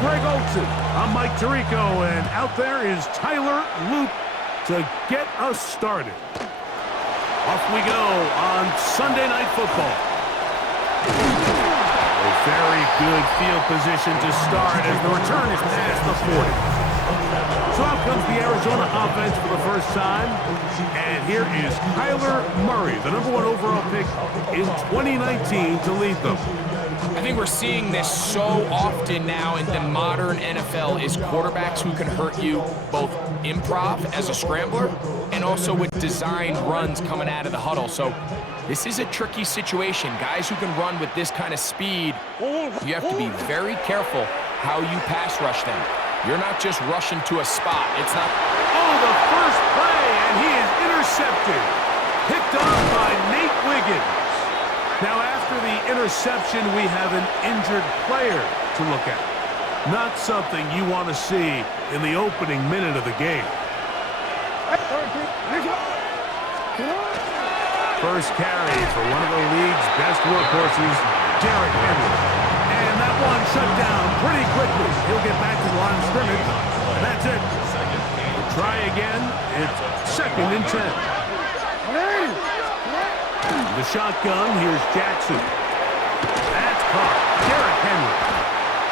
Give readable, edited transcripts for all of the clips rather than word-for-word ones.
Greg Olson. I'm Mike Tirico, and out there is Tyler Loop to get us started. Off we go on Sunday Night Football. A very good field position to start as the return is past the 40. So out comes the Arizona offense for the first time. And here is Kyler Murray, the #1 overall pick in 2019 to lead them. I think we're seeing this so often now in the modern NFL is quarterbacks who can hurt you both improv as a scrambler and also with designed runs coming out of the huddle. So this is a tricky situation. Guys who can run with this kind of speed, you have to be very careful how you pass rush them. You're not just rushing to a spot. It's not... Oh, the first play, and he is intercepted. Picked off by Nate Wiggins. Now, after the interception, we have an injured player to look at. Not something you want to see in the opening minute of the game. First carry for one of the league's best workhorses, Derrick Henry. And that one shut down pretty quickly. He'll get back to the line of scrimmage, and that's it. We'll try again. It's 2nd and 10. The shotgun, here's Jackson. That's caught. Derrick Henry.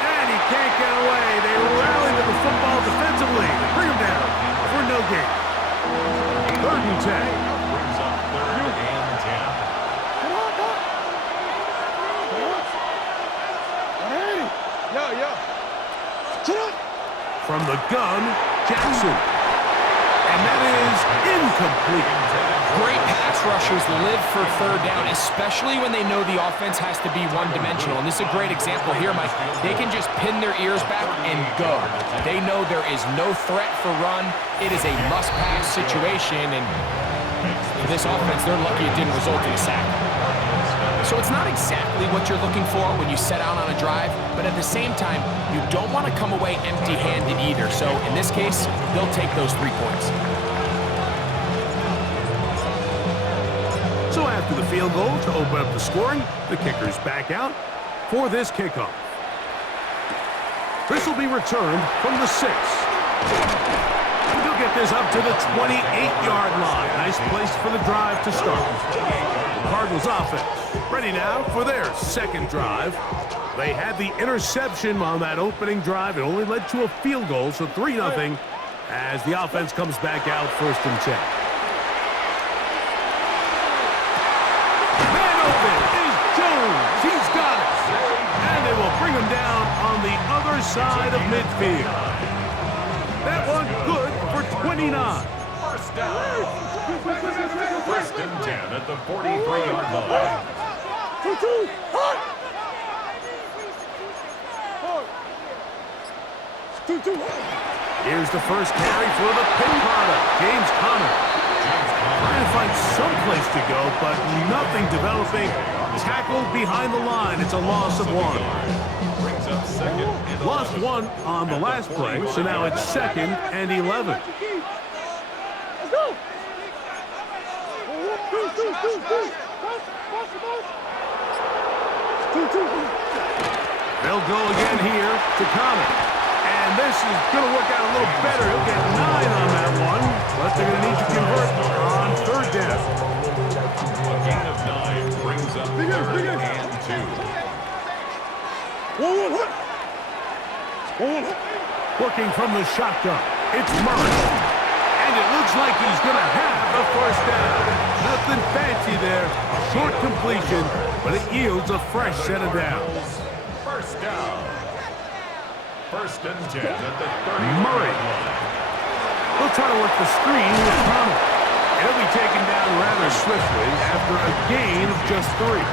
And he can't get away. They rally to the football defensively. Bring him down for no gain. 3rd and 10. From the gun, Jackson. And that is incomplete. Great pass rushers live for 3rd down, especially when they know the offense has to be one-dimensional. And this is a great example here, Mike. They can just pin their ears back and go. They know there is no threat for run. It is a must-pass situation, and for this offense, they're lucky it didn't result in a sack. So it's not exactly what you're looking for when you set out on a drive, but at the same time, you don't want to come away empty-handed either. So in this case, they'll take those 3 points. So after the field goal to open up the scoring, the kicker's back out for this kickoff. This will be returned from the 6. He'll get this up to the 28-yard line. Nice place for the drive to start. Cardinals offense ready now for their 2nd drive. They had the interception on that opening drive. It only led to a field goal, so 3-0 as the offense comes back out 1st and 10. Man open is Jones. He's got it. And they will bring him down on the other side of midfield. That one good for 29. 1st down. 1st and 10 at the 43-yard line. Here's the first carry for the pin product, James Conner. Trying to find some place to go, but nothing developing. Tackled behind the line. It's a loss of 1. Lost 1 on the last play, so now it's 2nd and 11. They'll go again here to Conner. And this is going to work out a little better. He'll get 9 on that one, but they're going to need to convert on 3rd down. A gain of 9 brings up 3rd and 2. Working from the shotgun, it's Murray. And it looks like he's going to have the 1st down. Nothing fancy there. Short completion, but it yields a fresh set of downs. 1st down. 1st and 10 at the 30. Murray. He'll try to work the screen with Conner. He'll be taken down rather swiftly after a gain of just 3.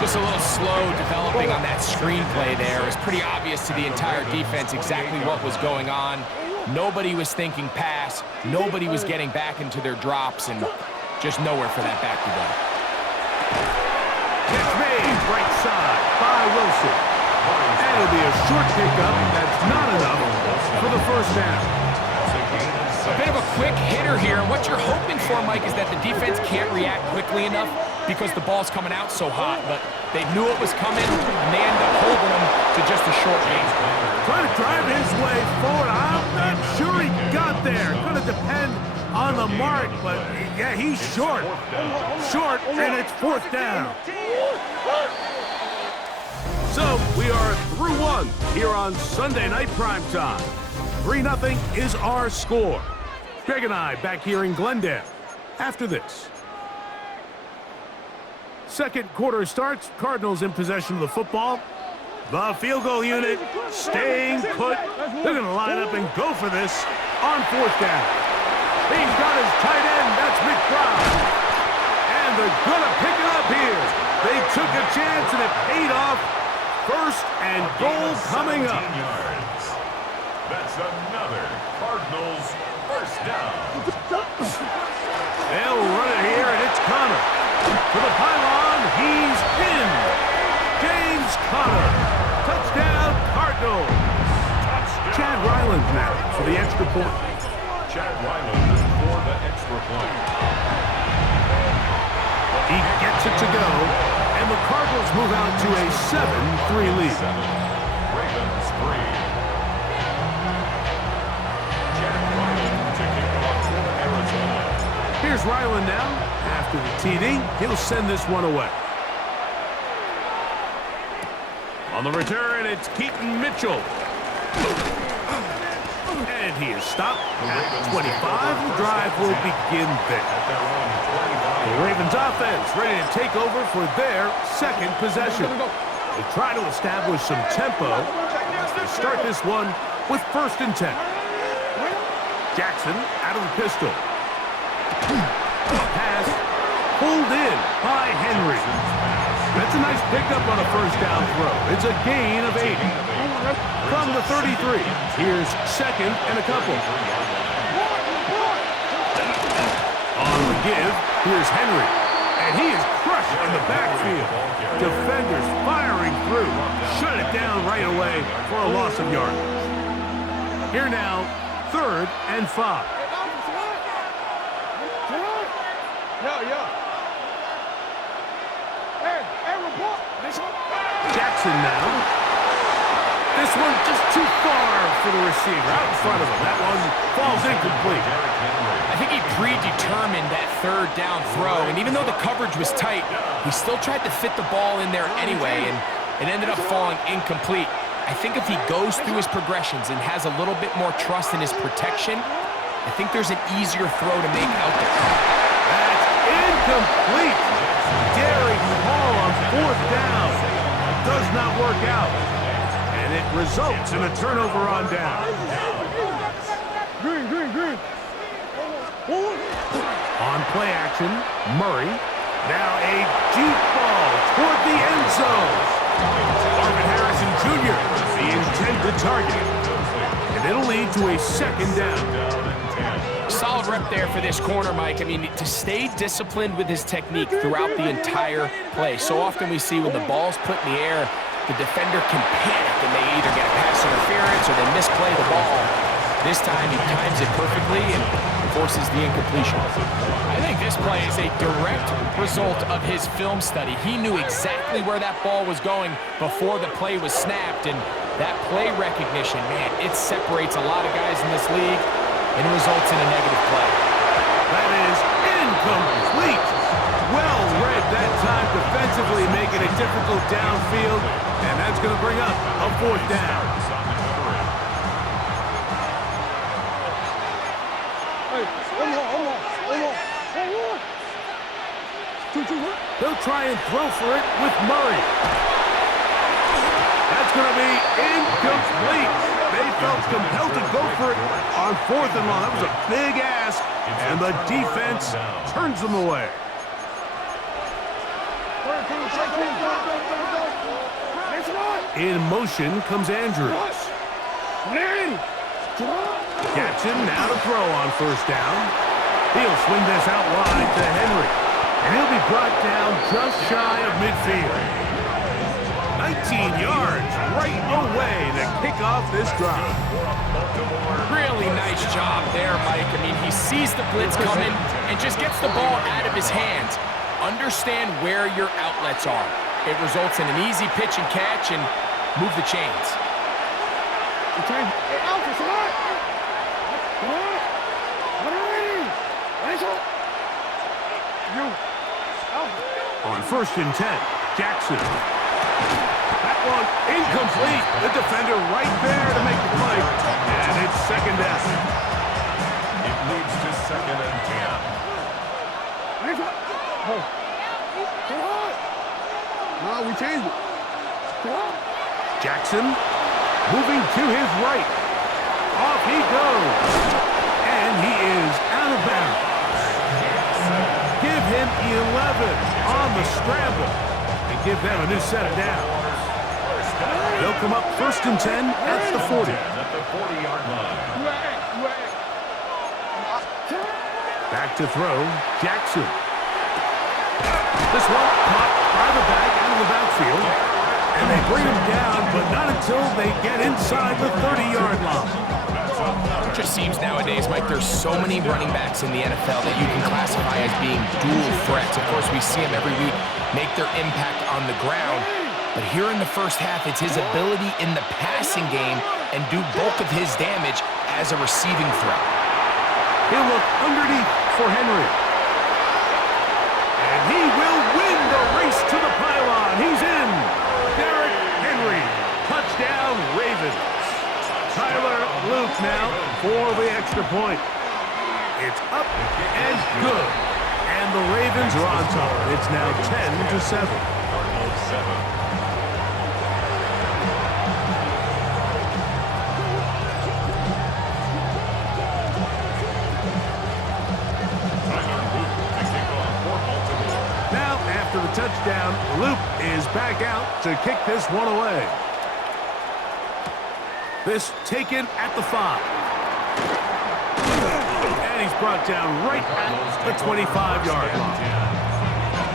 Just a little slow developing on that screenplay there. It was pretty obvious to the entire defense exactly what was going on. Nobody was thinking pass. Nobody was getting back into their drops, and just nowhere for that back to go. Catch made right side by Wilson. And it'll be a short pickup. That's not enough for the 1st down. A bit of a quick hitter here. What you're hoping for, Mike, is that the defense can't react quickly enough because the ball's coming out so hot, but they knew it was coming, and they ended up holding him to just a short gain. Trying to drive his way forward. I'm not sure he got there. Going to depend on the mark, but yeah, he's short. Short, and it's 4th down. So we are through one here on Sunday Night Primetime. 3-0 is our score. Greg and I back here in Glendale after this. Second quarter starts. Cardinals in possession of the football. The field goal unit staying put. They're going to line up and go for this on 4th down. He's got his tight end. That's McBride. And they're going to pick it up here. They took a chance and it paid off. 1st and goal coming up. Yards. That's another Cardinals 1st down. They'll run it here, and it's Connor. To the pylon, he's in. James Conner. Touchdown, Cardinals. Touchdown. Chad Ryland now for the extra point. Chad Ryland for the extra point. He gets it to go, and the Cardinals move out to a 7-3 lead. Ravens 3. Chad Ryland to kick off for Arizona. Here's Ryland now. After the TD, he'll send this one away. On the return, it's Keaton Mitchell. And he is stopped at 25. The drive will begin there. The Ravens offense ready to take over for their second possession. They try to establish some tempo as they start this one with 1st and 10. Jackson out of the pistol. Pass pulled in by Henry. That's a nice pickup on a 1st down throw. It's a gain of 8. From the 33, here's 2nd and a couple. On the give, here's Henry. And he is crushed in the backfield. Defenders firing through. Shut it down right away for a loss of yardage. Here now, 3rd and 5. Jackson now. This one just too far for the receiver. Out in front of him. That one falls incomplete. I think he predetermined that 3rd down throw, and even though the coverage was tight, he still tried to fit the ball in there anyway, and it ended up falling incomplete. I think if he goes through his progressions and has a little bit more trust in his protection, I think there's an easier throw to make out there. That's incomplete. Daring ball on 4th down. It does not work out. And it results in a turnover on down. Green. On play action, Murray. Now a deep ball toward the end zone. Marvin Harrison Jr., the intended target. And it'll lead to a 2nd down. Solid rep there for this corner, Mike. I mean, to stay disciplined with his technique throughout the entire play. So often we see when the ball's put in the air, the defender can panic and they either get a pass interference or they misplay the ball. This time he times it perfectly and forces the incompletion. I think this play is a direct result of his film study. He knew exactly where that ball was going before the play was snapped, and that play recognition, man, it separates a lot of guys in this league and results in a negative play. That is incomplete. Well read that time defensively, making it difficult downfield, and that's going to bring up a 4th down. They'll try and throw for it with Murray. That's going to be incomplete. They felt compelled to go for it on 4th and long. That was a big ask, and the defense turns them away. In motion comes Andrews. Jackson now to throw on 1st down. He'll swing this out wide to Henry. And he'll be brought down just shy of midfield. 19 yards right away to kick off this drive. Really nice job there, Mike. I mean, he sees the blitz coming and just gets the ball out of his hands. understand where your outlets are. It results in an easy pitch and catch and move the chains. On 1st and 10, Jackson. That one incomplete. The defender right there to make the play. And it's 2nd down. It leads to 2nd and 10. No, we changed it. Jackson moving to his right. Off he goes. And he is out of bounds. Give him 11 on the scramble and give them a new set of downs. They'll come up 1st and 10 at the 40. At the 40-yard line. Back to throw, Jackson. This one caught by the back out of the backfield. And they bring him down, but not until they get inside the 30-yard line. It just seems nowadays, Mike, there's so many running backs in the NFL that you can classify as being dual threats. Of course, we see them every week make their impact on the ground. But here in the first half, it's his ability in the passing game and do bulk of his damage as a receiving threat. He'll look underneath for Henry. And he will win the race to the pylon. He's in. Derrick Henry. Touchdown, Ravens. Tyler Luke now for the extra point. It's up and good. And the Ravens are on top. It's now 10-7. Cardinals 7. After the touchdown, Luke is back out to kick this one away. This taken at the 5. And he's brought down right at the 25-yard line.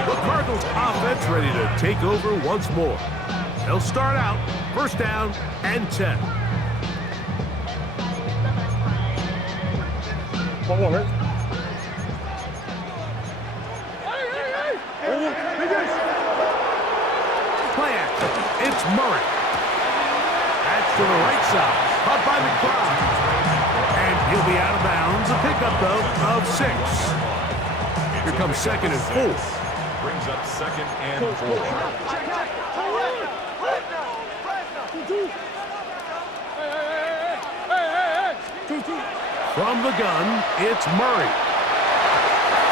The Cardinals offense ready to take over once more. They'll start out 1st down and 10. Play action. It's Murray. That's to the right side. Caught by the crowd. And he'll be out of bounds. A pickup, though, of 6. Here comes 2nd and 4. Brings up 2nd and 4. From the gun, it's Murray.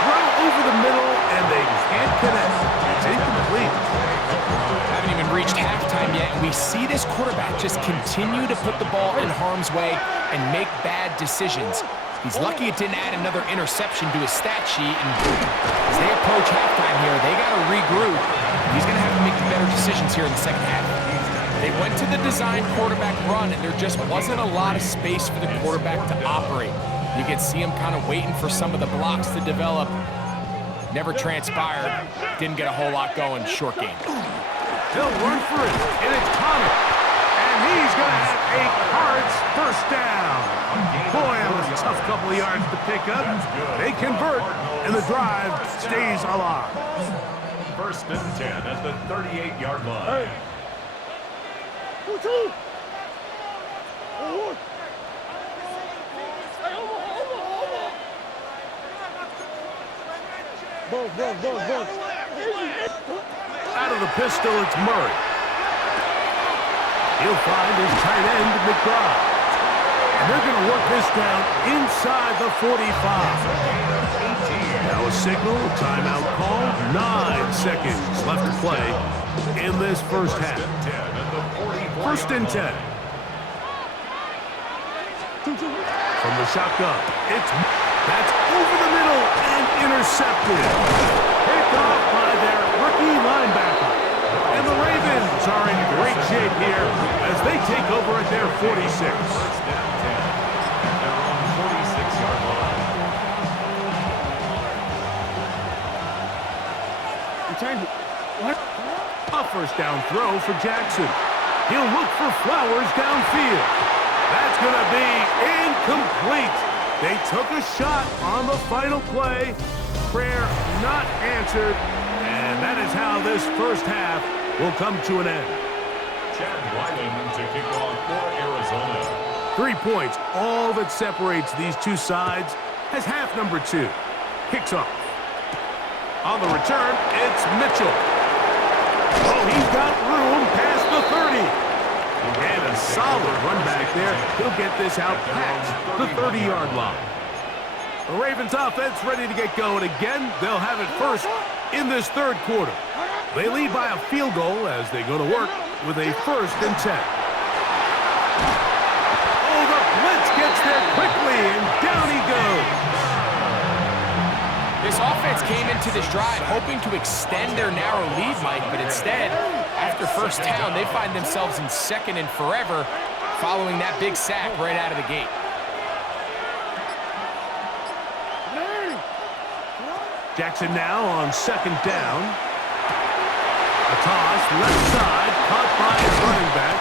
Throw over the middle, and they can't connect. It's incomplete. Haven't even reached halftime yet, and we see this quarterback just continue to put the ball in harm's way and make bad decisions. He's lucky it didn't add another interception to his stat sheet, and as they approach halftime here, they got to regroup. He's going to have to make the better decisions here in the 2nd half. They went to the design quarterback run, and there just wasn't a lot of space for the quarterback to operate. You could see him kind of waiting for some of the blocks to develop. Never transpired. Didn't get a whole lot going. Short game. They'll run for it, and it's Connor. And he's going to have a Cards 1st down. Boy, that was a tough couple of yards to pick up. They convert, and the drive stays alive. 1st and 10 at the 38-yard line. Out of the pistol, it's Murray. He'll find his tight end, McBride. And they're going to work this down inside the 45. Now a signal, timeout call. 9 seconds left to play in this first half. 1st and 10. From the shotgun, that's over the middle and intercepted. Picked off by their rookie linebacker. And the Ravens are in great shape here as they take over at their 46. First down 10. They're on the 46-yard line. A 1st down throw for Jackson. He'll look for Flowers downfield. That's going to be incomplete. They took a shot on the final play. Prayer not answered. And that is how this first half will come to an end. Chad Ryland to kick off for Arizona. 3 points, all that separates these two sides, as half number 2 kicks off. On the return, it's Mitchell. Oh, he's got room past the 30. And a solid run back there. He'll get this out past the 30-yard line. The Ravens offense ready to get going again. They'll have it first in this third quarter. They lead by a field goal as they go to work with a 1st and 10. Oh, the blitz gets there quickly, and down he goes. This offense came into this drive hoping to extend their narrow lead, Mike, but instead, after first down, they find themselves in 2nd and forever following that big sack right out of the gate. Jackson now on 2nd down. A toss, left side, caught by his running back.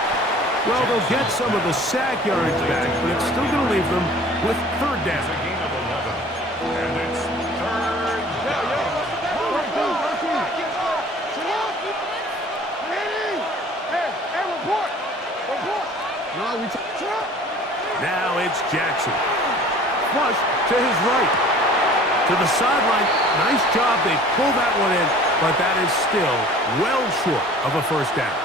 Well, they'll get some of the sack yards back, but it's still going to leave them with 3rd down. It's a gain of 11. And it's 3rd down. Now it's Jackson. Flush to his right. To the sideline. Nice job. They pulled that one in, but that is still well short of a 1st down.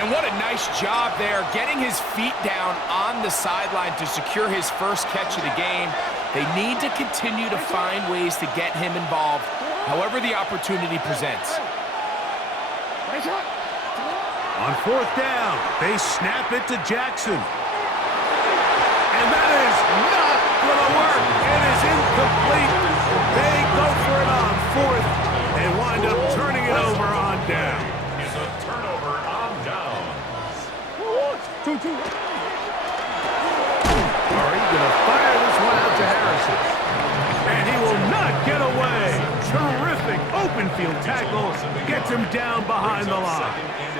And what a nice job there, getting his feet down on the sideline to secure his first catch of the game. They need to continue to find ways to get him involved, however the opportunity presents. On 4th down, they snap it to Jackson. And that is not going to work. It is incomplete. They go for it on 4th and wind up turning it over on down. Is a turnover on down. Murray going to fire this one out to Harrison. And he will not get away. Terrific open field tackle. Gets him down behind the line. 2nd and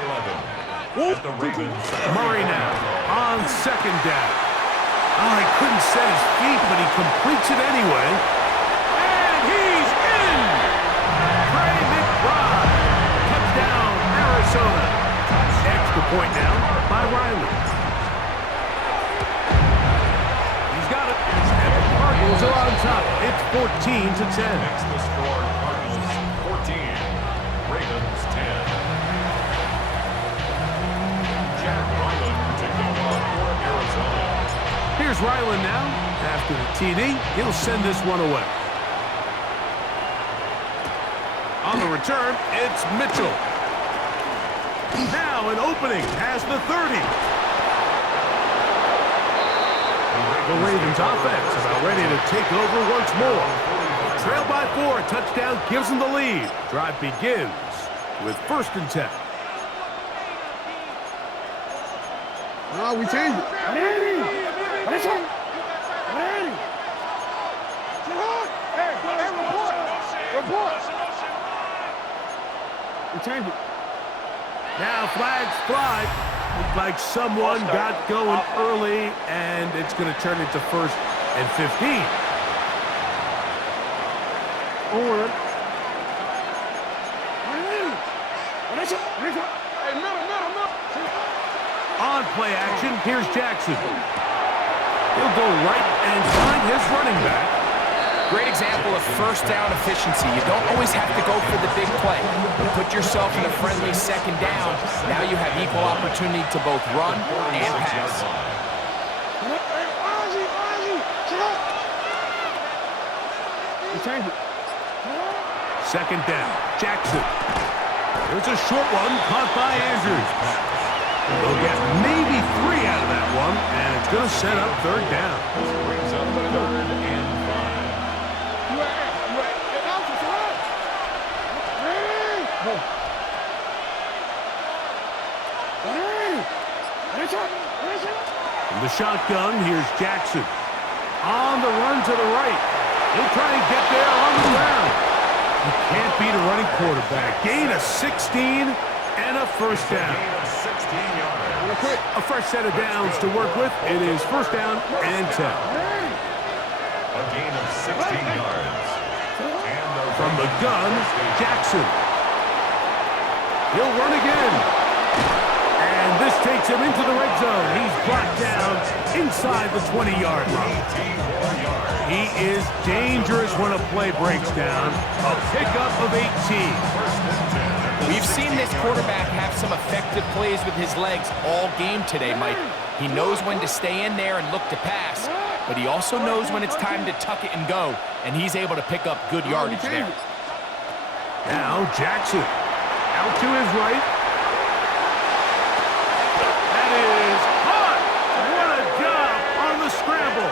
11. At the Ravens. Murray now on 2nd down. Oh, he couldn't set his feet, but he completes it anyway. And he's in! Trey McBride. Touchdown, Arizona. Extra point now by Riley. He's got it. And the Cardinals are on top. It's 14-10. Next the score, Cardinals 14, Ravens 10. Chad Ryland to kick off for Arizona. Here's Ryland now. After the TD, he'll send this one away. On the return, it's Mitchell. Now an opening past the 30. The Ravens offense about ready to take over once more. Trail by 4, touchdown gives them the lead. Drive begins with 1st and 10. No, we changed it. We changed it. Now flags fly. Looks like someone got going early, and it's going to turn into 1st and 15. Over. On play action, here's Jackson. He'll go right and find his running back. Great example of 1st down efficiency. You don't always have to go for the big play. You put yourself in a friendly 2nd down. Now you have equal opportunity to both run and pass. We changed it. 2nd down, Jackson. There's a short one caught by Andrews. They'll get maybe 3 out of that one, and it's going to set up 3rd down. Brings up 3rd and 5. From the shotgun, here's Jackson. On the run to the right. He'll try and get there on the ground. You can't beat a running quarterback. Gain of 16 and a 1st down. Gain of 16 yards. A fresh set of downs to work with. It is 1st down and 10. A gain of 16 yards. And From the gun, Jackson. He'll run again. And this takes him into the red zone. He's brought down inside the 20-yard line. He is dangerous when a play breaks down. A pickup of 18. We've seen this quarterback have some effective plays with his legs all game today, Mike. He knows when to stay in there and look to pass, but he also knows when it's time to tuck it and go, and he's able to pick up good yardage there. Now Jackson out to his right. That is caught. What a job on the scramble.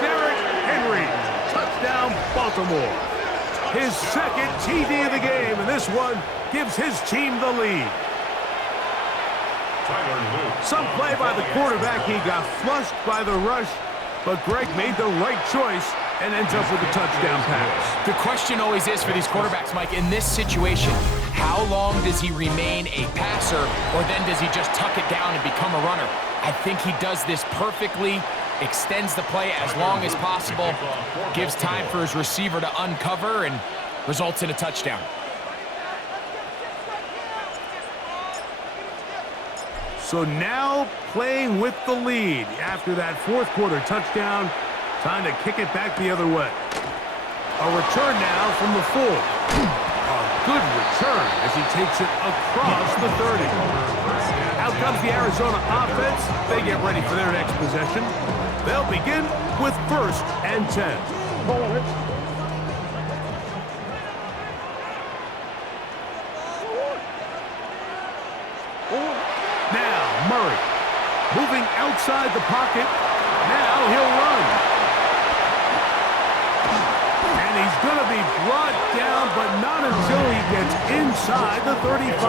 Derrick Henry, touchdown Baltimore. His second TD of the game, and this one gives his team the lead. Some play by the quarterback. He got flushed by the rush, but Greg made the right choice and ends up with a touchdown pass. The question always is for these quarterbacks, Mike, in this situation, how long does he remain a passer, or then does he just tuck it down and become a runner? I think he does this perfectly, extends the play as long as possible, gives time for his receiver to uncover, and results in a touchdown. So now playing with the lead after that fourth quarter touchdown, time to kick it back the other way. A return now from the full. A good return as he takes it across the 30. Out comes the Arizona offense. They get ready for their next possession. They'll begin with 1st and 10. Murray moving outside the pocket. Now he'll run. And he's going to be brought down, but not until he gets inside the 35.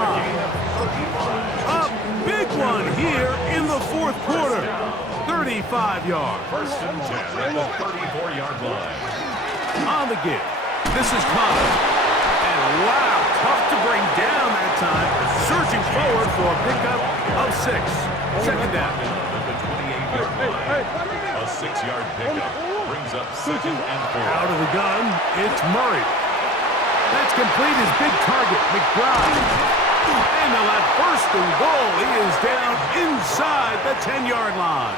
A big one here in the fourth quarter. 35 yards. 1st and 10 at the 34-yard line. On the give. This is Connor. And wow, tough to bring down that time. Surging forward for a pickup of 6. Second down. A 6-yard pickup brings up 2nd and 4. Out of the gun, it's Murray. That's complete his big target, McBride. And they'll have 1st and goal. He is down inside the 10-yard line.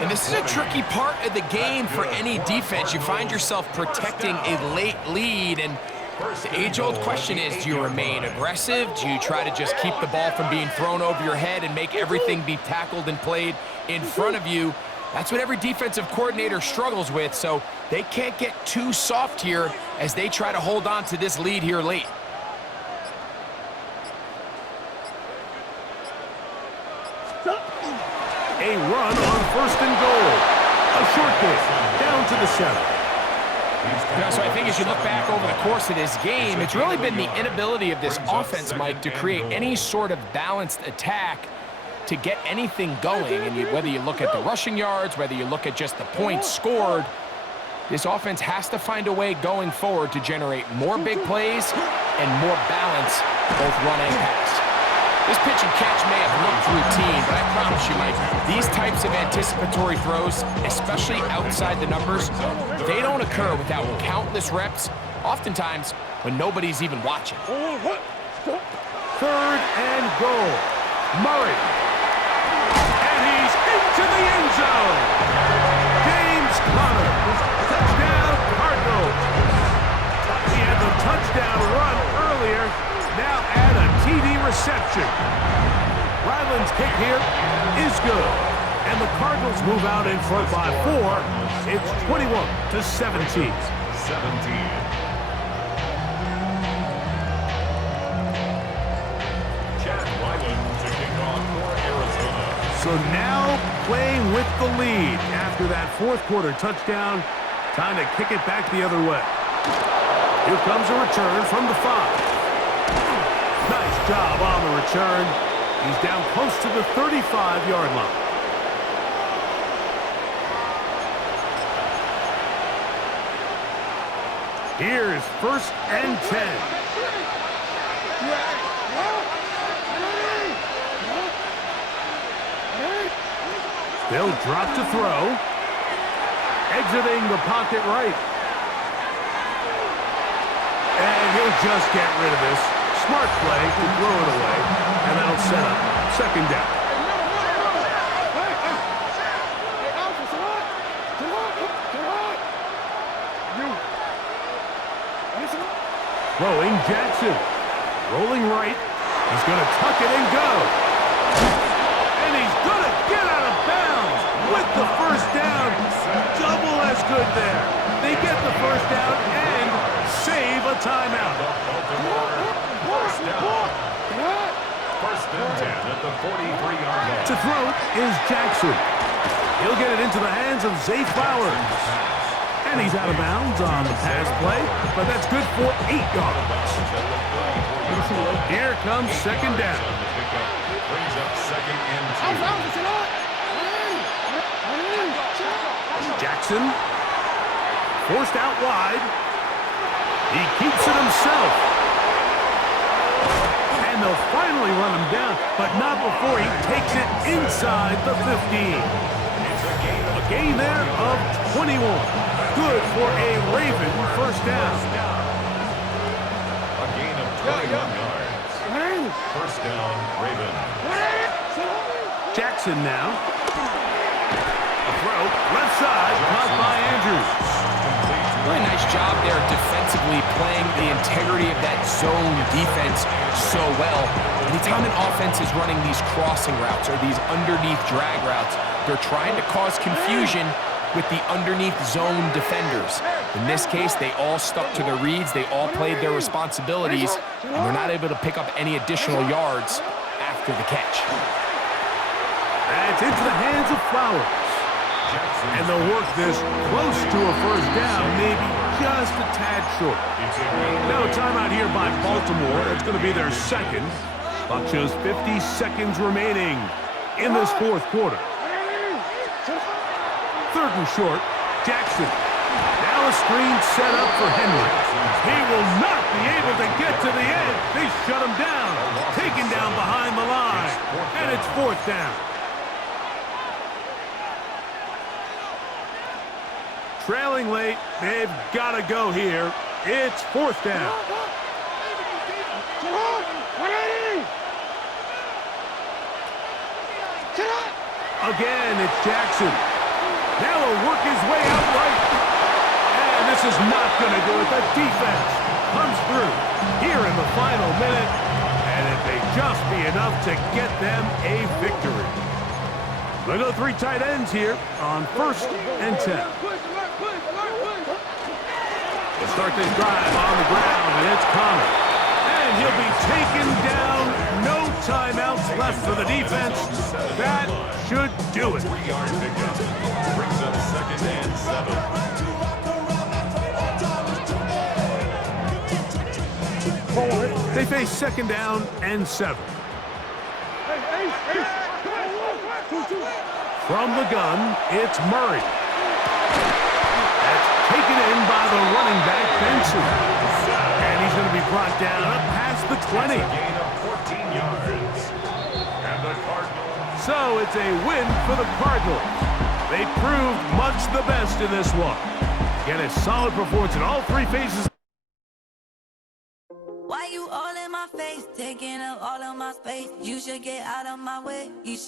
And this is a tricky part of the game for any defense. You find yourself protecting a late lead, and the age-old question is, do you remain aggressive? Do you try to just keep the ball from being thrown over your head and make everything be tackled and played in front of you? That's what every defensive coordinator struggles with, so they can't get too soft here as they try to hold on to this lead here late. A run on 1st and goal. A short game down to the 7. So I think as you look back over the course of this game, it's really been the inability of this offense, Mike, to create any sort of balanced attack to get anything going. And whether you look at the rushing yards, whether you look at just the points scored, this offense has to find a way going forward to generate more big plays and more balance, both run and pass. This pitch and catch may have looked routine, but I promise you, Mike, these types of anticipatory throws, especially outside the numbers, they don't occur without countless reps, oftentimes when nobody's even watching. 3rd and goal. Murray. And he's into the end zone. James Conner. Touchdown, Cardinals. He had the touchdown run earlier. Now add a TD reception. Ryland's kick here is good. And the Cardinals move out in front by 4. It's 21-17. 17. So now playing with the lead after that fourth quarter touchdown. Time to kick it back the other way. Here comes a return from the 5. Nice job on the return. He's down close to the 35-yard line. Here's 1st and 10. They'll drop to throw. Exiting the pocket right. And he'll just get rid of this. Smart play to throw it away, and that'll set up second down. Throwing Jackson. Rolling right. He's going to tuck it and go. And he's going to get out of bounds with the first down. Double as good there. They get the first down and save a timeout. First and 10 at the 43-yard line. To throw is Jackson. He'll get it into the hands of Zay Flowers. And he's out of bounds on the pass play, but that's good for 8 yards. Here comes second down. Brings up second and 2. Jackson forced out wide. He keeps it himself. And they'll finally run him down, but not before he takes it inside the 15. A gain there of 21. Good for a Raven first down. A gain of 21 yards. First down, Raven. Jackson now. A throw, left side, caught by Andrews. Really nice job there defensively, playing the integrity of that zone defense so well. Anytime an offense is running these crossing routes or these underneath drag routes, they're trying to cause confusion with the underneath zone defenders. In this case, they all stuck to their reads, they all played their responsibilities, and they're not able to pick up any additional yards after the catch. That's into the hands of Flowers. And they'll work this close to a first down, maybe just a tad short. Now a timeout here by Baltimore. It's going to be their second. Clock shows 50 seconds remaining in this fourth quarter. Third and short, Jackson. Now a screen set up for Henry. He will not be able to get to the edge. They shut him down. Taken down behind the line. And it's fourth down. Trailing late, they've got to go here. It's fourth down. Again, it's Jackson. Now he'll work his way out right. And this is not going to do it. The defense comes through here in the final minute. And it may just be enough to get them a victory. They'll go 3 tight ends here on first and 10. They'll start this drive on the ground, and it's Connor. And he'll be taken down. No timeouts left for the defense. That should do it. 3-yard pickup. Brings up second and 7. They face second down and 7. From the gun, it's Murray. That's taken in by the running back, Benson. And he's going to be brought down up past the 20. Gain of 14 yards. And the Cardinals. So it's a win for the Cardinals. They proved much the best in this one. Get a solid performance in all 3 phases. Why you all in my face, taking up all of my space? You should get out of my way. You should